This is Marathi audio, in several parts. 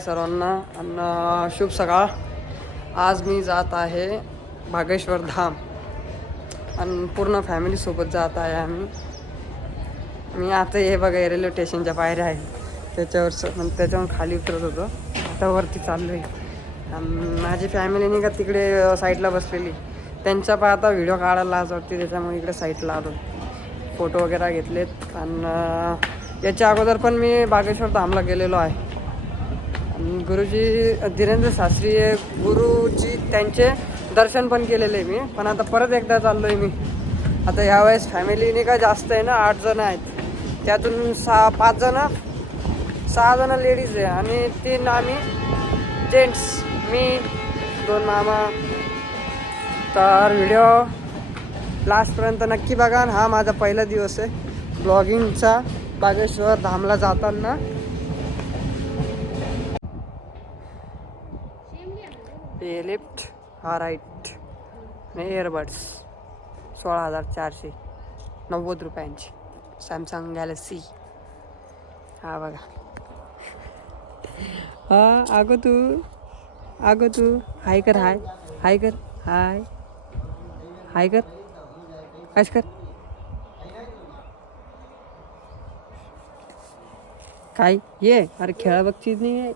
सर्वांना आणि शुभ सकाळ. आज मी जात आहे बागेश्वर धाम आणि पूर्ण फॅमिलीसोबत जात आहे आम्ही. मी आता हे बघा रेल्वे स्टेशनच्या पायऱ्या आहे त्याच्यावरून खाली उतरत होतो. आता वरती चाललो आहे. माझी फॅमिली नाही का तिकडे साईडला बसलेली, त्यांच्या आता व्हिडिओ काढायला लाज वाटते, त्याच्यामुळे इकडे साईडला आलो, फोटो वगैरे घेतलेत. आणि याच्या अगोदर पण मी बागेश्वर धामला गेलेलो आहे. गुरुजी धीरेंद्र शास्त्री गुरुजी त्यांचे दर्शन पण केलेले मी. पण आता परत एकदा चाललो आहे मी. आता यावेळेस फॅमिलीने का जास्त आहे ना, 8 जण आहेत. त्यातून 6 जण लेडीज आहे आणि 3 आम्ही जेंट्स, मी 2 मामा. तर व्हिडिओ लास्टपर्यंत नक्की बघा. हा माझा पहिला दिवस आहे ब्लॉगिंगचा बागेश्वर धामला जाताना. हे लिफ्ट, हा राईट, आणि एअरबड्स 16,490 रुपयांची सॅमसंग गॅलेक्सी. हा बघा. हा आगो तू हाय कर, हाय कर, हाय कर, कश कर काय ये. अरे खेळा बघची नाही आहे.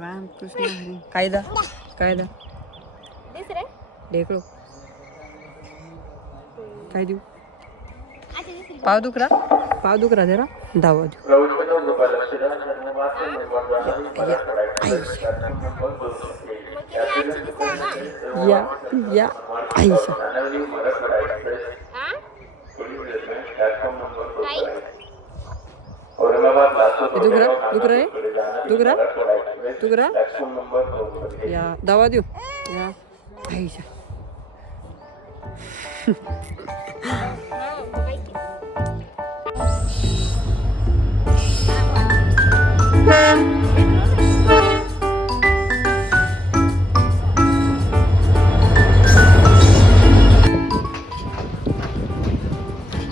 रामकृष्ण हरी. कायदा ढेकळो काय देऊ. पाव दुखरा जरा धावा देऊ. या आईशा दुखरा या दवा देऊ या आईशा.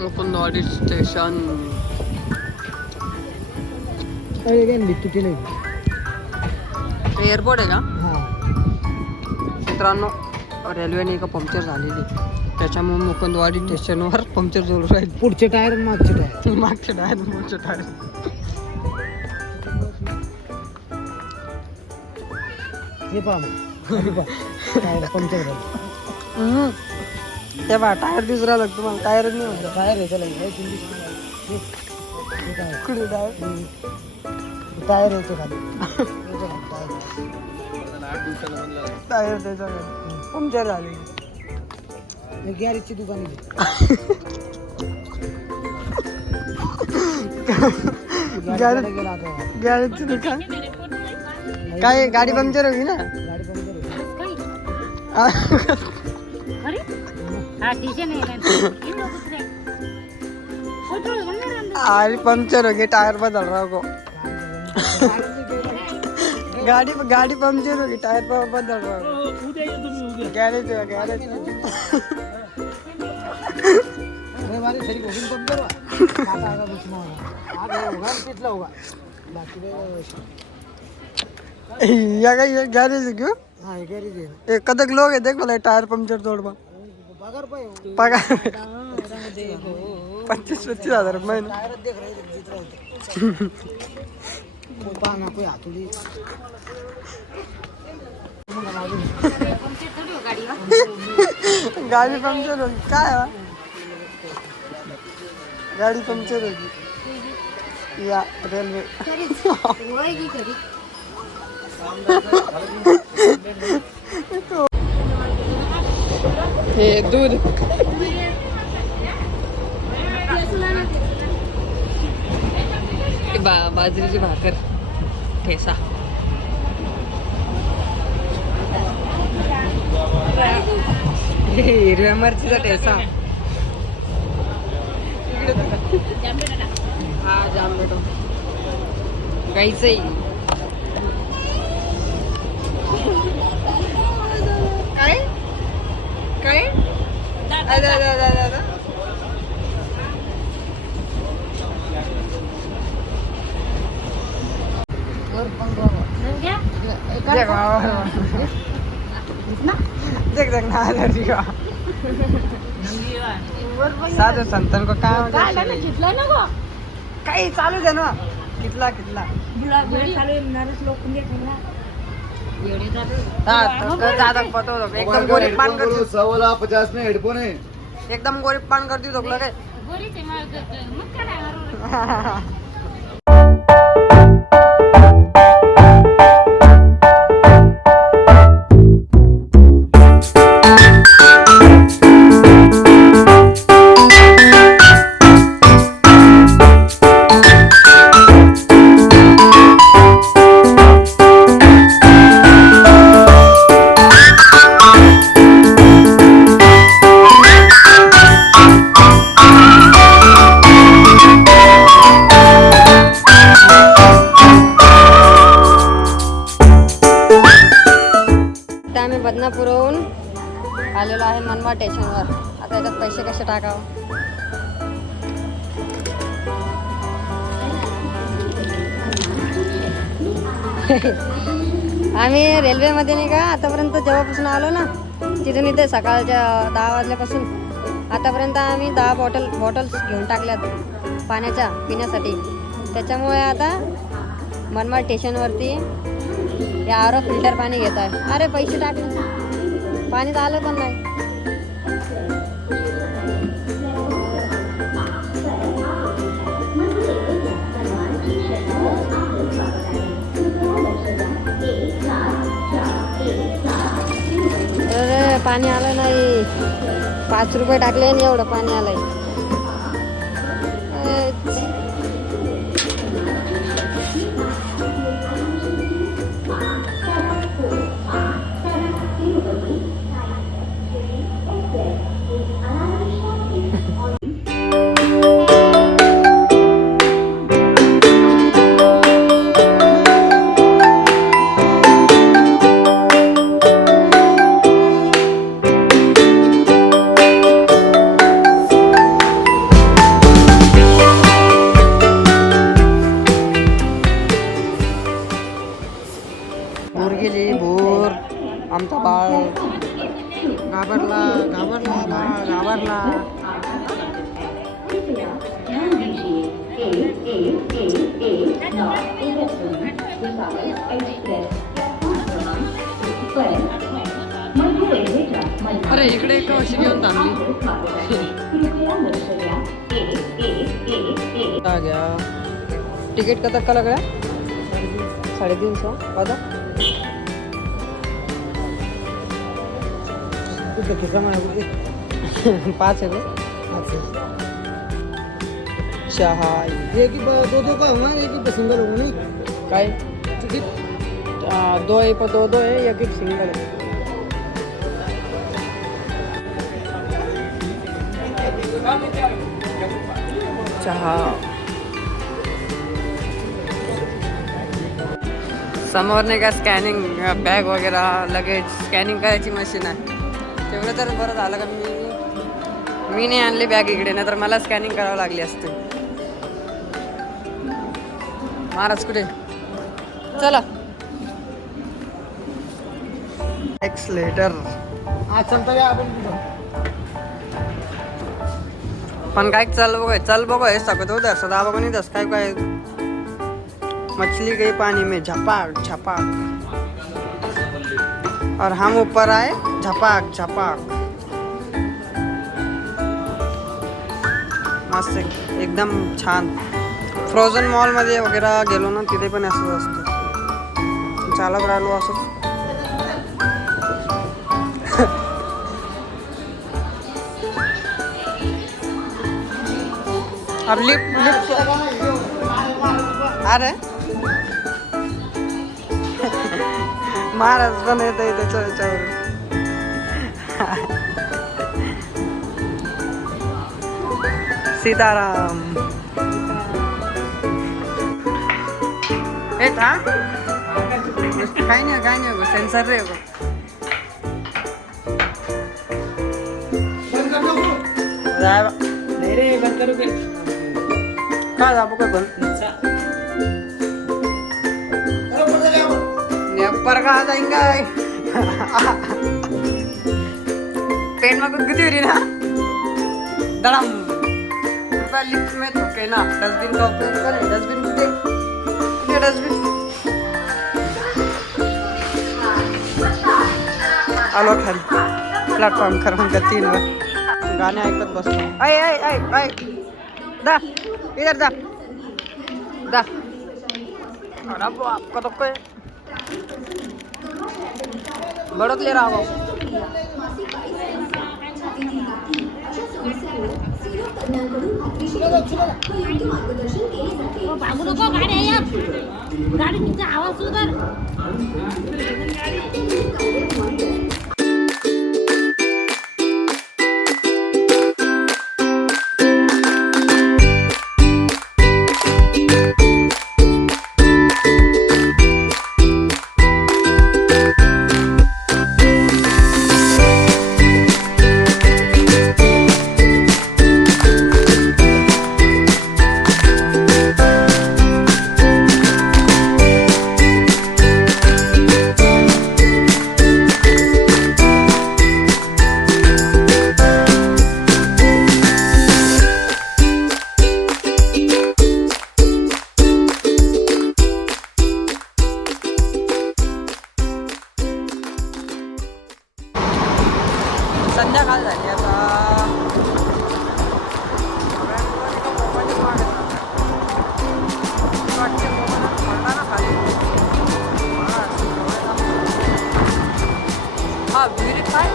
मुकुंदवाडी स्टेशन. एअरपोर्ट आहे का? मित्रांनो, रेल्वेने का पंक्चर झालेली, त्याच्यामुळे मुकुंदवाडी स्टेशनवर पंक्चर जोडून राहील. पुढचे टायर मागचे टायर पुढचे टायर. हे टायर पंक्चर झालं. ते बा टायर दिसू राहिला तुम्हाला. टायरच नाही म्हणतो. टायर आहे त्याला कुठे टायर येतो खाली. टायर त्याच्या पंक्चर झाली. गॅरेजची दुकान गॅरेजची दुकान काय. गाडी पंक्चर होगी ना. अरे पंक्चर होगी, टायर बदल रहा को. गाड़ी पंक्चर होगी, टायर पर बदल रहा को. गैरेज गैरेज क्यों. कदक लोग है देख बोला टायर पंक्चर तोड़वा. पगार 25,000 महिना. गाड़ी पंक्चर होगी काय. गाड़ी पंक्चर होगी या रेल्वे. हे दूध बाजरीची भाकर ठेसा. हिरव्या मिरचीचा ठेसा. हा जांभळं गाईचंही. काय देख देख देख ना अलर्जी का साधू संतन को काय काही चालू दे ना कितला कितला दादा पतो एकदम गोरीब पान कर 50 में हेडफोन है एकदम गोरीब पान कर दी तो लगे आम्ही बदनापूरहून आलेलो आहे मनमाड स्टेशनवर. आता याच्यात पैसे कसे टाकावं आम्ही रेल्वेमध्ये नाही का आतापर्यंत जेव्हापासून आलो ना तिथून इथे सकाळच्या 10 वाजल्यापासून आतापर्यंत आम्ही 10 बॉटल्स घेऊन टाकल्यात पाण्याच्या पिण्यासाठी. त्याच्यामुळे आता मनमाड स्टेशनवरती या आरो फिल्टर पाणी घेत आहे. अरे पैसे टाकले पाणी तर आलं पण नाही. अरे पाणी आलं नाही. 5 रुपये टाकले आणि एवढं पाणी आलंय. भूर गेली भूर. आमचा बाळ घाबरला घाबरला बाळ घाबरला. अरे इकडे का अशी घेऊन थांबली. तिकीट का धक्का लग रहा है 350 वादा. पाच है चहा एक दो का होगा एक सिंगल होगा नहीं काय टिकट 2 है पर 2 है एक सिंगल है. चहा समोरने का स्कॅनिंग बॅग वगैरे लगेज स्कॅनिंग करायची मशीन आहे. तेवढं तर बरं झालं का मी नाही आणली बॅग इकडे नाही तर मला स्कॅनिंग करावं लागली असते. महाराज कुठे चला एक्सलेटर आज चलता क्या आपण पण काय चल बघो हे सकत हो दस दाबा पण दस काय काय मछली गई पानी में झपाक झपाक और हम ऊपर आए झपाक झपाक. मस्त एकदम छान. फ्रोझन मॉलमध्ये वगैरे गेलो ना तिथे पण असंच असतं. चालत राहिलो असंच. अब लिफ्ट अरे महाराज पण येत त्याच्यावर. सीताराम ए था काय नाही सेन्सर रे नहीं रे बंद करो के काय जाबो काय पण ऊपर कहाँ जाएंगे पेट में कुछ गुदी हो रही ना धड़म ऊपर लिफ्ट में थके ना डस्टबिन का उपयोग करें डस्टबिन दे ये डस्टबिन आलो खाली प्लॅटफॉर्म क्रमांक 3 वर गाणे ऐकत बसतो ऐ ऐ ऐ ऐ दा इधर दा दा अरे आपका तो कोई बड़ोत ले रहा हो बाबू नको गाडी आहे गाडीचा आवाज सुधार संध्याकाळ झाली आता हा विहिरीत काय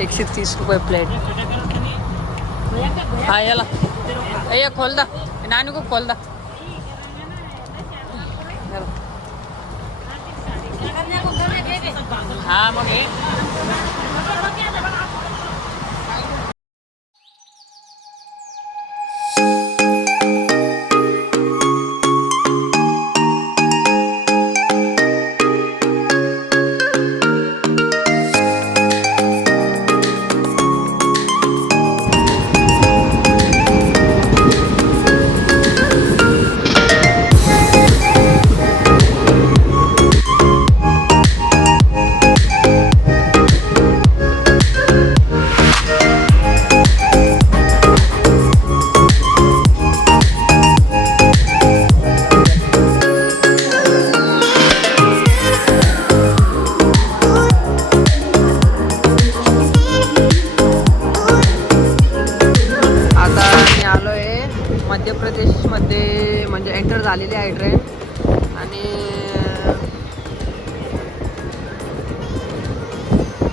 ₹130 प्लेट हा याला ये खोल दा नानू को खोल दा हा मग हे मध्य प्रदेशमध्ये म्हणजे एंटर झालेली आहे ट्रेन आणि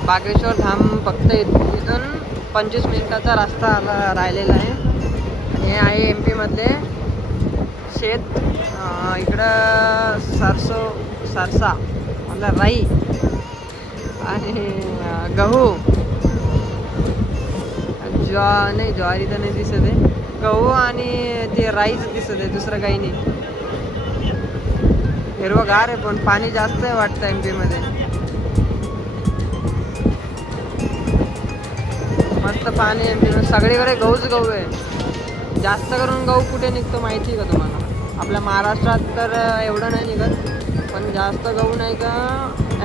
बागेश्वर धाम फक्त इथून 25 मिनिटाचा रस्ता राहिलेला आहे आणि हे आहे MP मधले शेत इकडं सरसा मतलब राई आणि गहू नाही ज्वारी तर नाही दिसत आहे गहू आणि ते राईच दिसत आहे दुसरं काही नाही हिरवंगार आहे पण पाणी जास्त आहे वाटतं MP मध्ये मस्त पाणी MP मध्ये सगळीकडे गहूच गहू आहे जास्त करून गहू कुठे निघतो माहिती आहे का तुम्हाला आपल्या महाराष्ट्रात तर एवढं नाही निघत पण जास्त गहू नाही का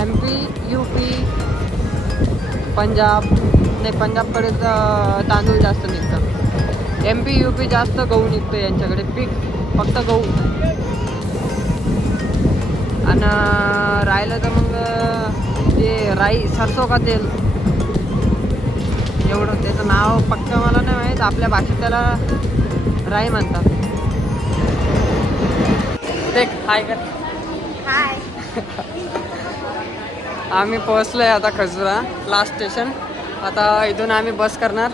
MP UP पंजाब नाही पंजाबकडे तांदूळ जास्त निघतात MP UP जास्त गहू निघतो यांच्याकडे पीक फक्त गहू आणि राहिलं तर मग ते राई सरसो का तेल एवढं त्याचं नाव पक्का मला नाही माहीत आपल्या भाषेत त्याला राई म्हणतात देख हाय कर हाय आम्ही पोहोचलोय आता खजुरा लास्ट स्टेशन आता इथून आम्ही बस करणार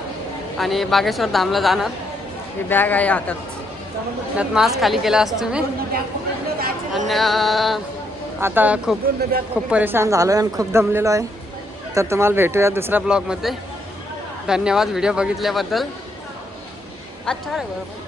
आणि बागेश्वर धामला जाणार ही बॅग आहे हातात त्यात मास्क खाली केला असतो मी आणि आता खूप परेशान झालो आहे आणि खूप दमलेलो आहे तर तुम्हाला भेटूया दुसऱ्या ब्लॉगमध्ये धन्यवाद व्हिडिओ बघितल्याबद्दल. अच्छा रे बरोबर.